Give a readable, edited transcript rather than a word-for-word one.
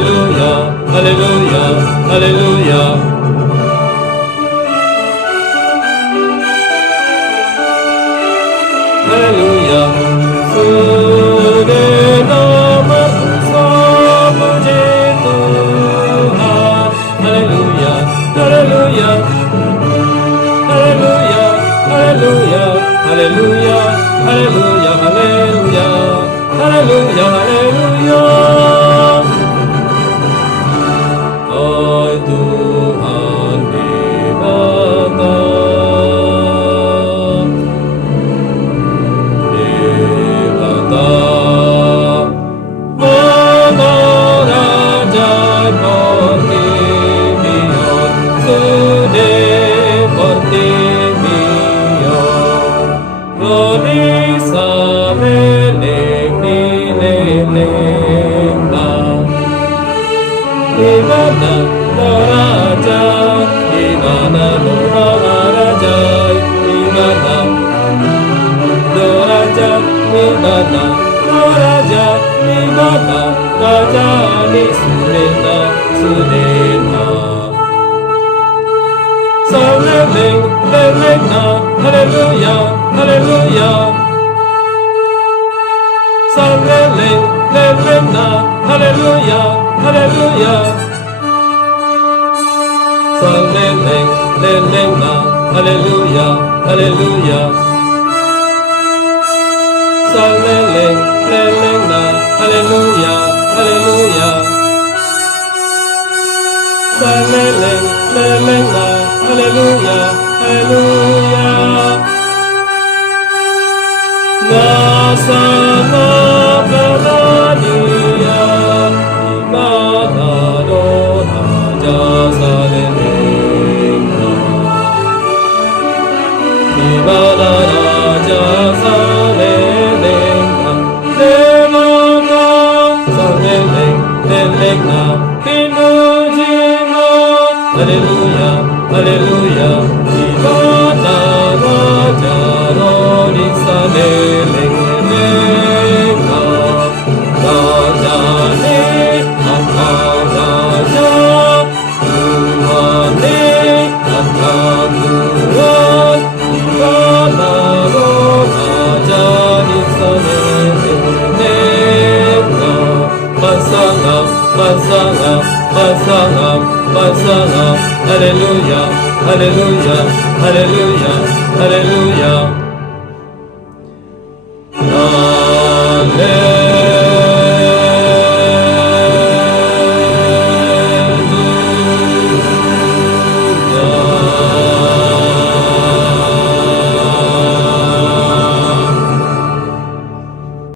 Hallelujah, Hallelujah, Hallelujah. Hallelujah. Sudah nama puji Tuhan. Hallelujah, Hallelujah, Hallelujah, Hallelujah, Hallelujah, Hallelujah, Hallelujah, Hallelujah, Hallelujah. Hai Tuhan dibata, dibata, mengerajai Portimion, sudah Portimion, Rodisa melek dilelengna. Dimana Raja, dimana Raja, dimana Raja, dimana Raja, dimana Raja di Surena, Surena. Saleleng, lelengna, Haleluya, Haleluya. Saleleng, lelengna, Haleluya, Haleluya. Saleleng, lelengna, Haleluya, Haleluya. Saleleng, lelengna, Haleluya, Haleluya. Saleleng, lelengna, Haleluya, Haleluya. Nasana Belania, Imana Raja Salelengna, Imana Raja Salelengna, Devana Saleleng, Lelengna, Pinujima, Hallelujah, Hallelujah, Imana Raja Rodi Saleleng. Hallelujah, Hallelujah, Hallelujah, Hallelujah.